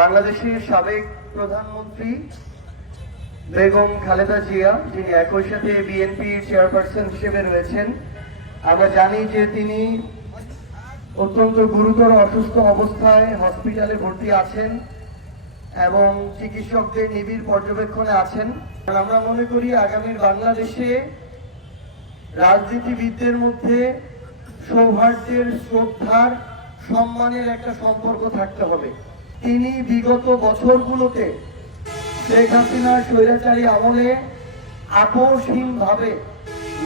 বাংলাদেশের সাবেক প্রধানমন্ত্রী বেগম খালেদা জিয়া, যিনি একই সাথে বিএনপির চেয়ারপারসন হিসেবে রয়েছেন। আমরা জানি যে তিনি অত্যন্ত গুরুতর অসুস্থ অবস্থায় হসপিটালে ভর্তি আছেন এবং চিকিৎসকদের নিবিড় পর্যবেক্ষণে আছেন। আমরা মনে করি আগামীর বাংলাদেশে রাজনীতিবিদদের মধ্যে সৌহার্দ্যের, শ্রদ্ধার, সম্মানের একটা সম্পর্ক থাকতে হবে। তিনি বিগত বছরগুলোতে শেখ হাসিনার স্বৈরাচারী আমলে আপোষহীনভাবে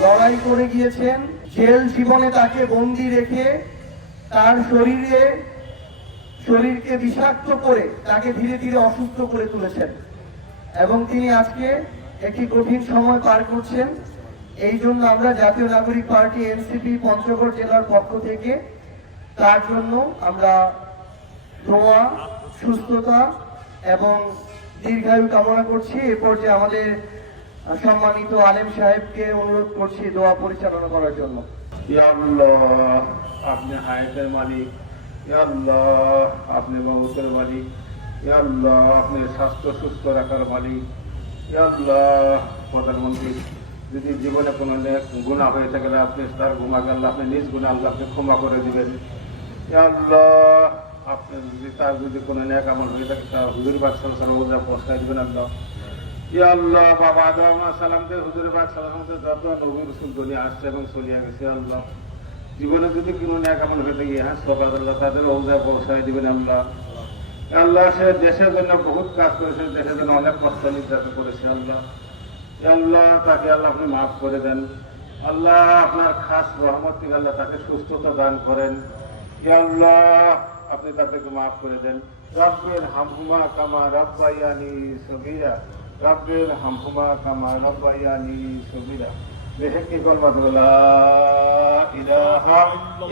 লড়াই করে গিয়েছেন। জেল জীবনে তাকে বন্দী রেখে তার শরীরকে বিষাক্ত করে তাকে ধীরে ধীরে অসুস্থ করে তুলেছেন এবং তিনি আজকে একটি কঠিন সময় পার করছেন। এই জন্য আমরা জাতীয় নাগরিক পার্টি এনসিপি পঞ্চগড় জেলার পক্ষ থেকে তার জন্য আমরা দোয়া, সুস্থতা এবং দীর্ঘায়ু কামনা করছি। এরপর যে আমাদের সম্মানিত আলেম সাহেবকে অনুরোধ করছি দোয়া পরিচালনা করার জন্য। ইয়া আল্লাহ, আপনি হায়াতের মালিক। ইয়া আল্লাহ, আপনি মৌতের মালিক। ইয়া আল্লাহ, আপনি স্বাস্থ্য সুস্থ রাখার মালিক। ইয়া আল্লাহ, প্রধানমন্ত্রী যদি জীবনে কোনো গুনাহ হয়ে থাকে আপনি তার গুনাহ আল্লাহ আপনি নিজ গুনাহ আল্লাহ আপনি ক্ষমা করে দিবেন। ইয়া আল্লাহ, আপনি যদি কোনো নেক আমল হয়ে থাকে তার হুজুর পাক সাল্লাল্লাহু আলাইহি ওয়াসাল্লাম পৌঁছায় দিবেন আল্লাহ। ইয়া আল্লাহ, বাবা আদম সালামদের হুজুর পাক সাল্লাল্লাহু আলাইহি ওয়াসাল্লাম যত নবী রাসূল দুনিয়া আসছে এবং চলিয়া গেছে আল্লাহ, জীবনে যদি কোনো নেক আমল হয়ে থাকে সকাল আল্লাহ তাদের রওজায় পৌঁছায় দিবেন আল্লাহ। আল্লাহ, সে দেশের জন্য বহুত কাজ করেছে, দেশের জন্য অনেক কষ্ট নির্যাতন করেছে আল্লাহ। আল্লাহ, তাকে আল্লাহ আপনি মাফ করে দেন আল্লাহ, আপনার খাস রহমত থেকে আল্লাহ তাকে সুস্থতা দান করেন। ইয়া আল্লাহ, আপনি তাদেরকে মাফ করে দেন। রব্বির হামহুমা কামা রাব্বায়ানি সগীরা, রব্বির হামহুমা কামা রাব্বায়ানি সগীরা। বেহেকি কলমা লা ইলাহা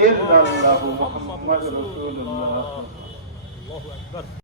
ইল্লাল্লাহু মুহাম্মাদুর রাসূলুল্লাহ।